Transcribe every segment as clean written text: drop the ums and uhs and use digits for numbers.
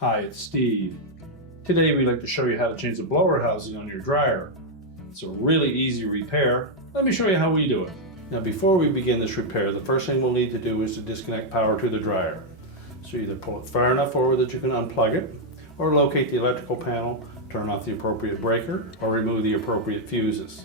Hi, it's Steve. Today we'd like to show you how to change the blower housing on your dryer. It's a really easy repair. Let me show you how we do it. Now before we begin this repair, the first thing we'll need to do is to disconnect power to the dryer. So either pull it far enough forward that you can unplug it, or locate the electrical panel, turn off the appropriate breaker, or remove the appropriate fuses.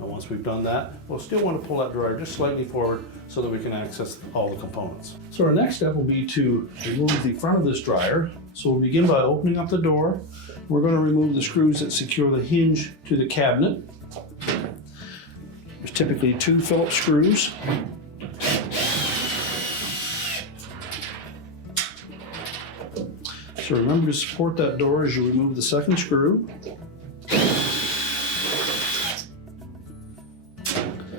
Now once we've done that, we'll still want to pull that dryer just slightly forward so that we can access all the components. So our next step will be to remove the front of this dryer. So we'll begin by opening up the door. We're going to remove the screws that secure the hinge to the cabinet. There's typically 2 Phillips screws. So remember to support that door as you remove the second screw.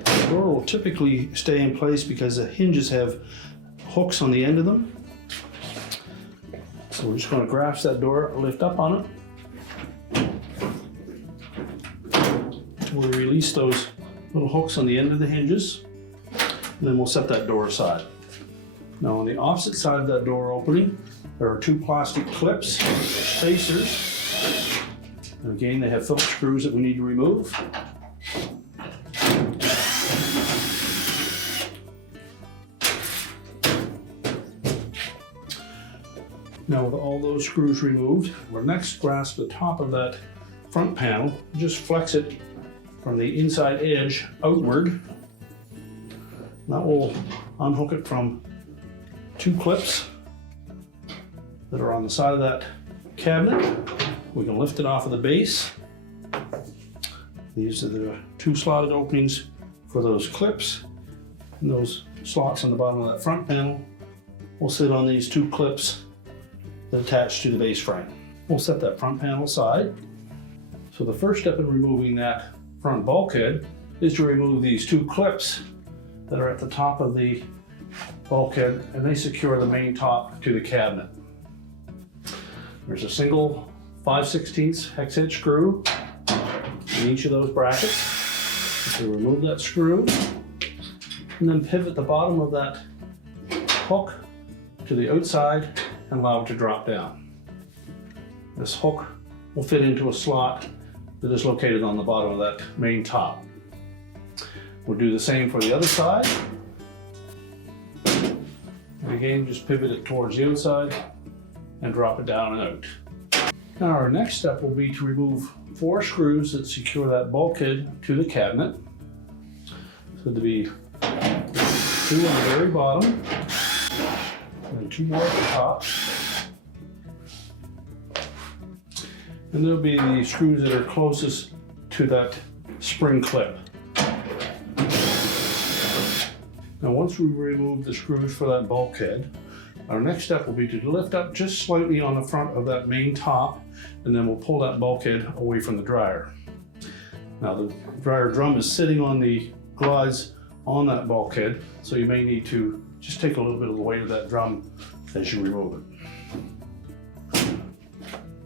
The door will typically stay in place because the hinges have hooks on the end of them. So we're just going to grasp that door, lift up on it. We'll release those little hooks on the end of the hinges, and then we'll set that door aside. Now on the opposite side of that door opening, there are 2 plastic clips, spacers. And again, they have Phillips screws that we need to remove. Now with all those screws removed, we'll next grasp the top of that front panel, just flex it from the inside edge outward. That will unhook it from 2 clips that are on the side of that cabinet. We can lift it off of the base. These are the 2 slotted openings for those clips, and those slots on the bottom of that front panel will sit on these 2 clips that attach to the base frame. We'll set that front panel aside. So the first step in removing that front bulkhead is to remove these 2 clips that are at the top of the bulkhead, and they secure the main top to the cabinet. There's a single 5/16 hex head screw in each of those brackets. So remove that screw and then pivot the bottom of that hook to the outside and allow it to drop down. This hook will fit into a slot that is located on the bottom of that main top. We'll do the same for the other side. And again, just pivot it towards the outside and drop it down and out. Now our next step will be to remove 4 screws that secure that bulkhead to the cabinet. So there'll be 2 on the very bottom, and 2 more at the top. And there'll be the screws that are closest to that spring clip. Now once we remove the screws for that bulkhead, our next step will be to lift up just slightly on the front of that main top, and then we'll pull that bulkhead away from the dryer. Now the dryer drum is sitting on the glides on that bulkhead, so you may need to just take a little bit of the weight of that drum as you remove it.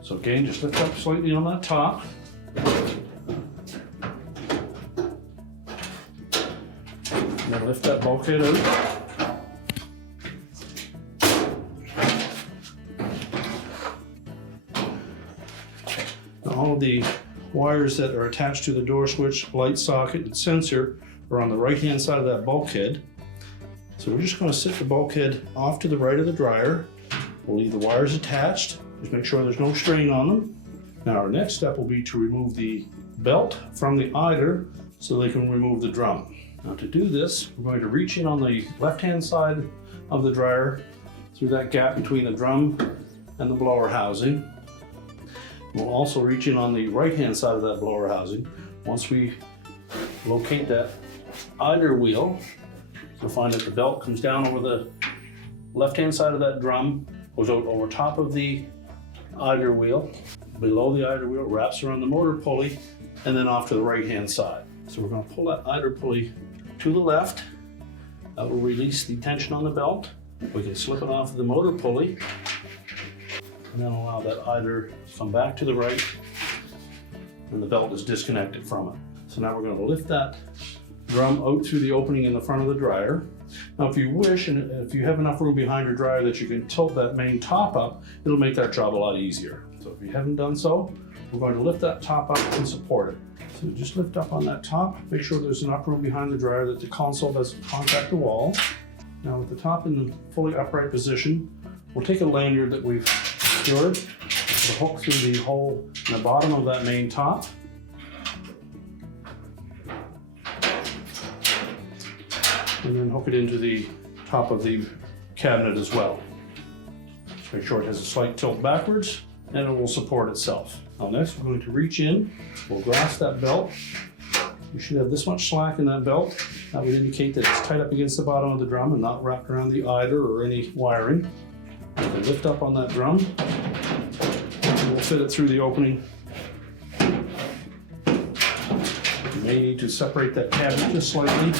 So again, just lift up slightly on that top. And then lift that bulkhead out. All of the wires that are attached to the door switch, light socket, and sensor are on the right-hand side of that bulkhead. So we're just going to sit the bulkhead off to the right of the dryer. We'll leave the wires attached. Just make sure there's no strain on them. Now our next step will be to remove the belt from the idler so they can remove the drum. Now to do this, we're going to reach in on the left-hand side of the dryer through that gap between the drum and the blower housing. We'll also reach in on the right-hand side of that blower housing. Once we locate that idler wheel, you'll find that the belt comes down over the left-hand side of that drum, goes out over top of the idler wheel, below the idler wheel, wraps around the motor pulley, and then off to the right-hand side. So we're going to pull that idler pulley to the left. That will release the tension on the belt. We can slip it off of the motor pulley, and then allow that idler to come back to the right, and the belt is disconnected from it. So now we're going to lift that drum out through the opening in the front of the dryer. Now if you wish, and if you have enough room behind your dryer that you can tilt that main top up, it'll make that job a lot easier. So if you haven't done so, we're going to lift that top up and support it. So just lift up on that top, make sure there's enough room behind the dryer that the console doesn't contact the wall. Now with the top in the fully upright position, we'll take a lanyard that we've secured, we'll hook through the hole in the bottom of that main top. And then hook it into the top of the cabinet as well. Make sure it has a slight tilt backwards and it will support itself. Now next we're going to reach in, we'll grasp that belt. You should have this much slack in that belt. That would indicate that it's tight up against the bottom of the drum and not wrapped around the idler or any wiring. You can lift up on that drum and we'll fit it through the opening. You may need to separate that cabinet just slightly.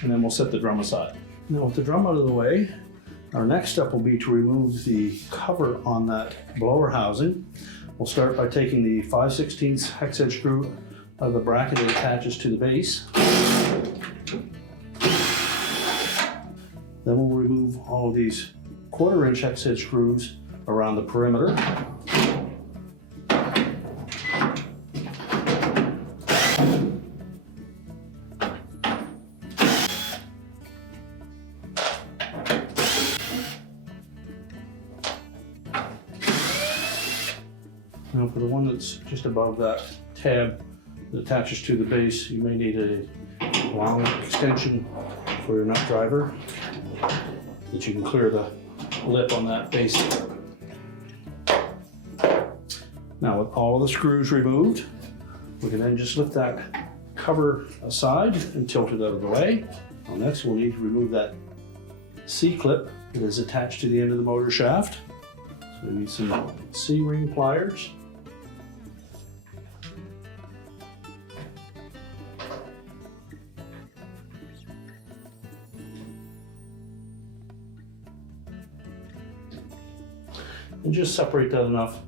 And then we'll set the drum aside. Now with the drum out of the way, our next step will be to remove the cover on that blower housing. We'll start by taking the 5/16 hex head screw out of the bracket that attaches to the base. Then we'll remove all of these 1/4 inch hex head screws around the perimeter. Now for the one that's just above that tab that attaches to the base, you may need a long extension for your nut driver that you can clear the lip on that base. Now with all of the screws removed, we can then just lift that cover aside and tilt it out of the way. Now next we'll need to remove that C-clip that is attached to the end of the motor shaft. So we need some C-ring pliers. And just separate that enough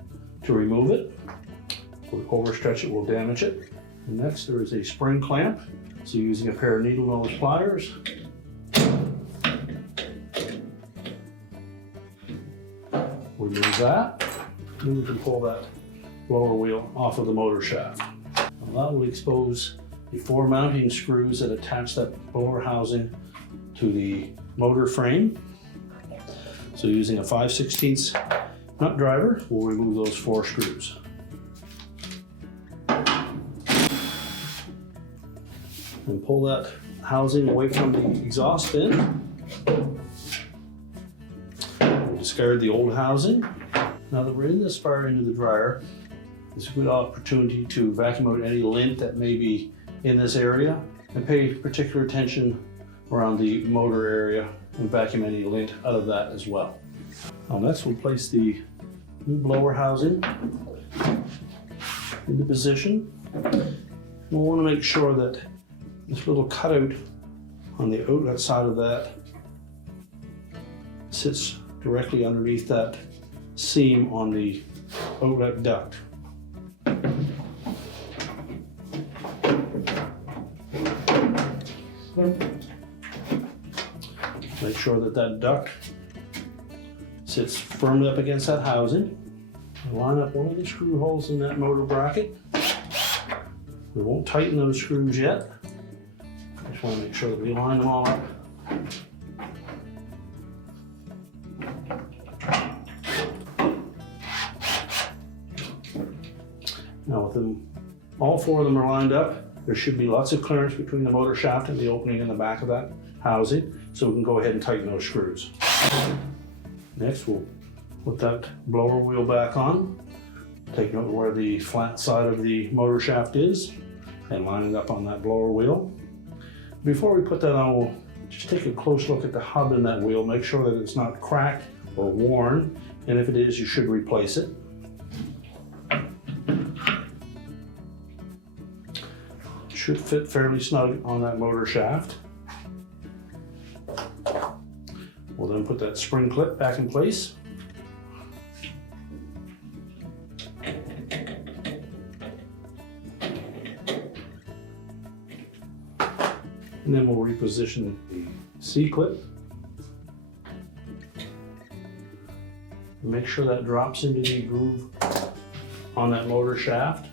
to remove it. If we overstretch it, we'll damage it. And next there is a spring clamp. So using a pair of needle nose pliers, remove that. Then we can pull that blower wheel off of the motor shaft. Now that will expose the 4 mounting screws that attach that blower housing to the motor frame. So using a 5/16 nut driver, we'll remove those 4 screws. And pull that housing away from the exhaust bin. We'll discard the old housing. Now that we're in this far into the dryer, it's a good opportunity to vacuum out any lint that may be in this area and pay particular attention around the motor area and vacuum any lint out of that as well. Now next we'll place the new blower housing into position. We'll want to make sure that this little cutout on the outlet side of that sits directly underneath that seam on the outlet duct. Make sure that that duct sits firmly up against that housing. Line up one of the screw holes in that motor bracket. We won't tighten those screws yet. I just want to make sure that we line them all up. Now with them, all 4 of them are lined up, there should be lots of clearance between the motor shaft and the opening in the back of that housing, so we can go ahead and tighten those screws. Next we'll put that blower wheel back on, take note where the flat side of the motor shaft is, and line it up on that blower wheel. Before we put that on, we'll just take a close look at the hub in that wheel, make sure that it's not cracked or worn, and if it is, you should replace it. It should fit fairly snug on that motor shaft. We'll then put that spring clip back in place. And then we'll reposition the C-clip. Make sure that drops into the groove on that motor shaft.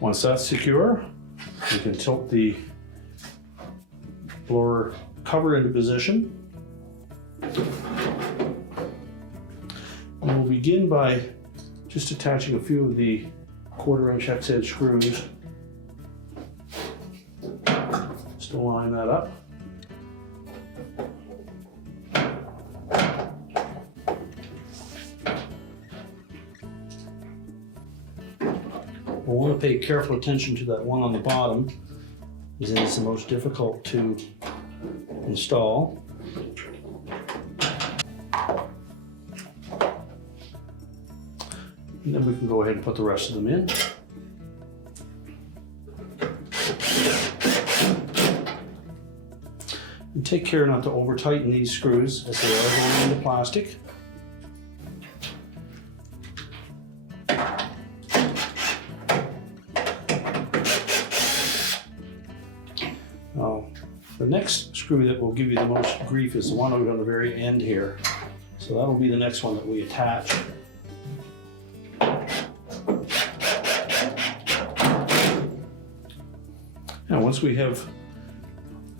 Once that's secure, you can tilt the blower cover into position. And we'll begin by just attaching a few of the 1/4" hex head screws. Just line that up. We'll want to pay careful attention to that one on the bottom, because it's the most difficult to install. And then we can go ahead and put the rest of them in. And take care not to over tighten these screws as they are going into plastic. Now, the next screw that will give you the most grief is the one on the very end here. So that'll be the next one that we attach. Now, once we have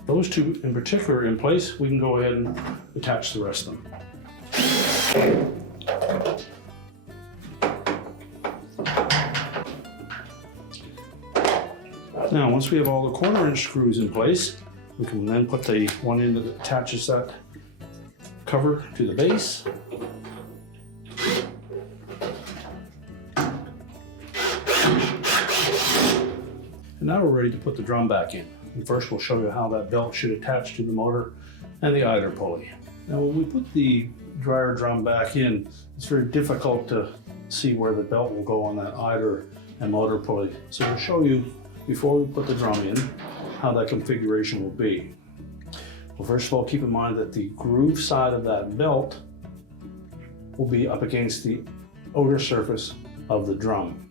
those two in particular in place, we can go ahead and attach the rest of them. Now, once we have all the 1/4" screws in place, we can then put the one end that attaches that cover to the base. And now we're ready to put the drum back in. And first we'll show you how that belt should attach to the motor and the idler pulley. Now when we put the dryer drum back in, it's very difficult to see where the belt will go on that idler and motor pulley. So we'll show you, before we put the drum in, how that configuration will be. Well, first of all, keep in mind that the groove side of that belt will be up against the outer surface of the drum.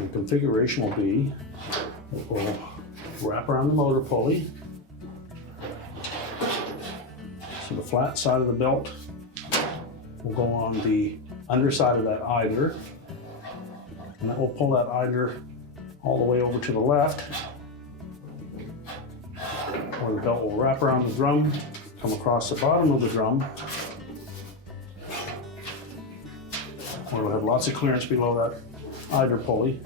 The configuration will be, we'll wrap around the motor pulley. So the flat side of the belt will go on the underside of that idler, and that will pull that idler all the way over to the left, where the belt will wrap around the drum, come across the bottom of the drum, where we'll have lots of clearance below that idler pulley,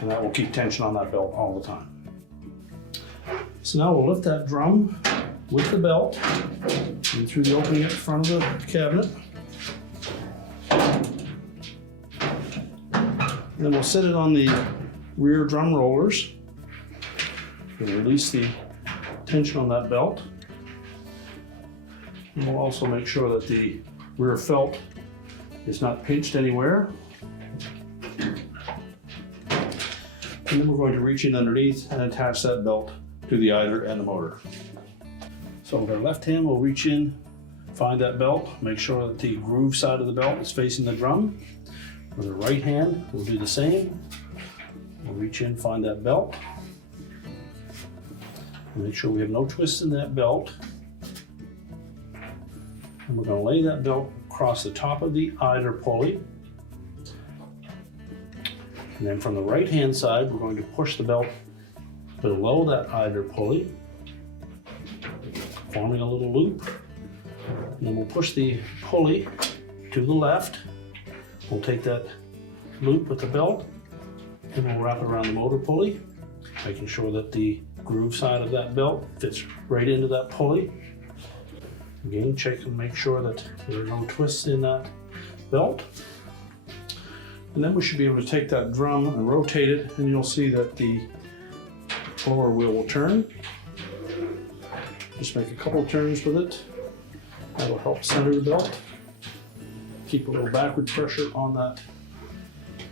and that will keep tension on that belt all the time. So now we'll lift that drum with the belt in through the opening at the front of the cabinet. And then we'll set it on the rear drum rollers and release the tension on that belt. And we'll also make sure that the rear felt is not pinched anywhere. And then we're going to reach in underneath and attach that belt to the idler and the motor. So with our left hand, we'll reach in, find that belt, make sure that the groove side of the belt is facing the drum. With the right hand, we'll do the same. We'll reach in, find that belt. And make sure we have no twists in that belt. And we're going to lay that belt across the top of the idler pulley. And then from the right hand side, we're going to push the belt below that idler pulley, forming a little loop. And then we'll push the pulley to the left. We'll take that loop with the belt and we'll wrap it around the motor pulley, making sure that the groove side of that belt fits right into that pulley. Again, check and make sure that there are no twists in that belt. And then we should be able to take that drum and rotate it, and you'll see that the blower wheel will turn. Just make a couple turns with it. That'll help center the belt. Keep a little backward pressure on that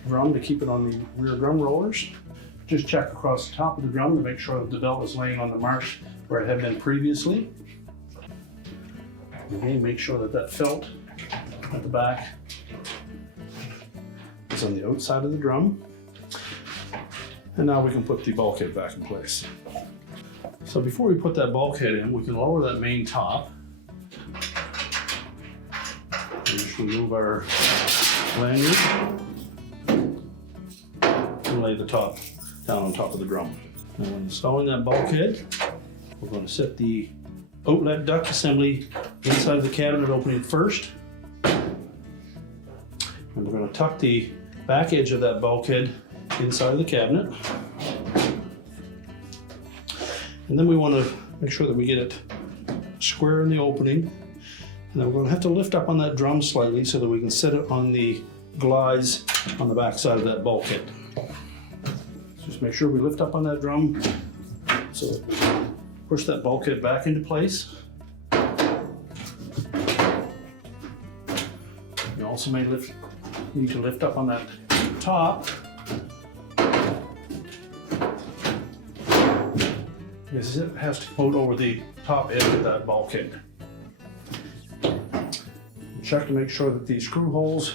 drum to keep it on the rear drum rollers. Just check across the top of the drum to make sure that the belt is laying on the marks where it had been previously. Again, make sure that that felt at the back is brackets on the outside of the drum. And now we can put the bulkhead back in place. So before we put that bulkhead in, we can lower that main top. And just remove our lanyard and lay the top down on top of the drum. Now when installing that bulkhead, we're going to set the outlet duct assembly inside of the cabinet opening first. And we're going to tuck the back edge of that bulkhead inside of the cabinet. And then we want to make sure that we get it square in the opening. And then we're going to have to lift up on that drum slightly so that we can set it on the glides on the back side of that bulkhead. Just make sure we lift up on that drum so that we push that bulkhead back into place. You also may need to lift up on that top because it has to float over the top edge of that bulkhead. Check to make sure that the screw holes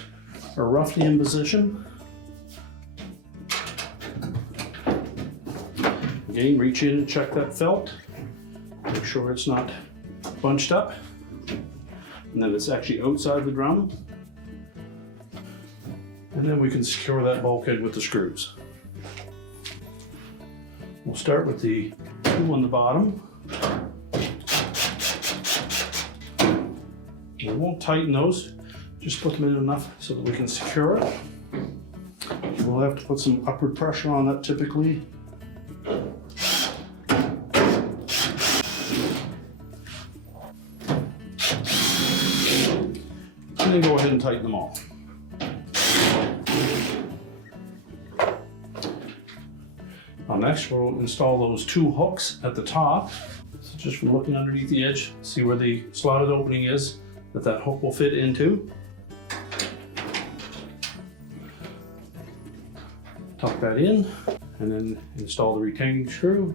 are roughly in position. Again, reach in and check that felt. Make sure it's not bunched up and that it's actually outside the drum. And then we can secure that bulkhead with the screws. We'll start with the two on the bottom. We won't tighten those, just put them in enough so that we can secure it. We'll have to put some upward pressure on that typically. And then go ahead and tighten them all. Now next we'll install those two hooks at the top. So just from looking underneath the edge, see where the slotted opening is that hook will fit into. Tuck that in and then install the retaining screw.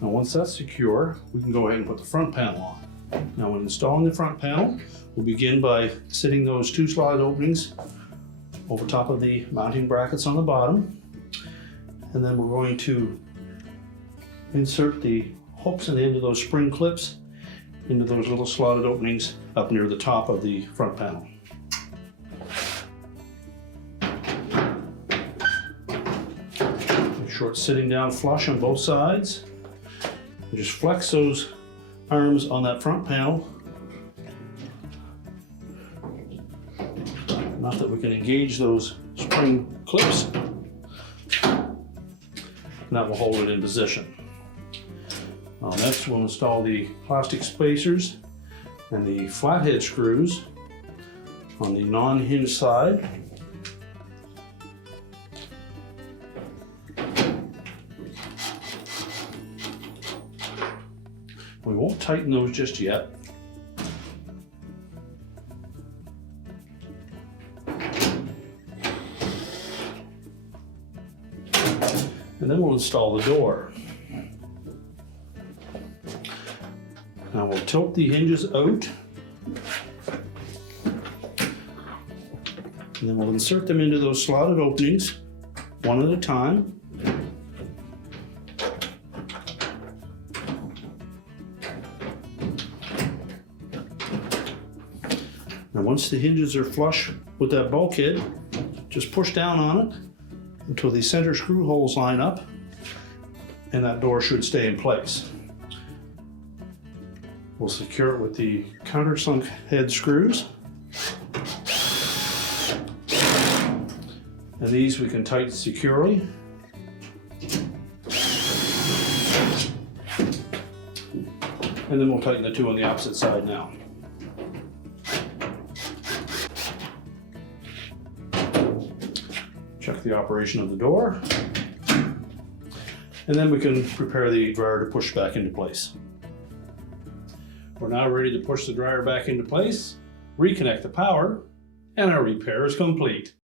Now once that's secure, we can go ahead and put the front panel on. Now when installing the front panel, we'll begin by sitting those two slotted openings over top of the mounting brackets on the bottom. And then we're going to insert the hooks in the end of those spring clips into those little slotted openings up near the top of the front panel. Make sure it's sitting down flush on both sides. And just flex those arms on that front panel. Enough that we can engage those spring clips. And that will hold it in position. Next we'll install the plastic spacers and the flathead screws on the non-hinge side. We won't tighten those just yet. And then we'll install the door. Now we'll tilt the hinges out. And then we'll insert them into those slotted openings one at a time. Now once the hinges are flush with that bulkhead, just push down on it until the center screw holes line up, and that door should stay in place. We'll secure it with the countersunk head screws. And these we can tighten securely. And then we'll tighten the two on the opposite side now. Check the operation of the door. And then we can prepare the dryer to push back into place. We're now ready to push the dryer back into place, reconnect the power, and our repair is complete.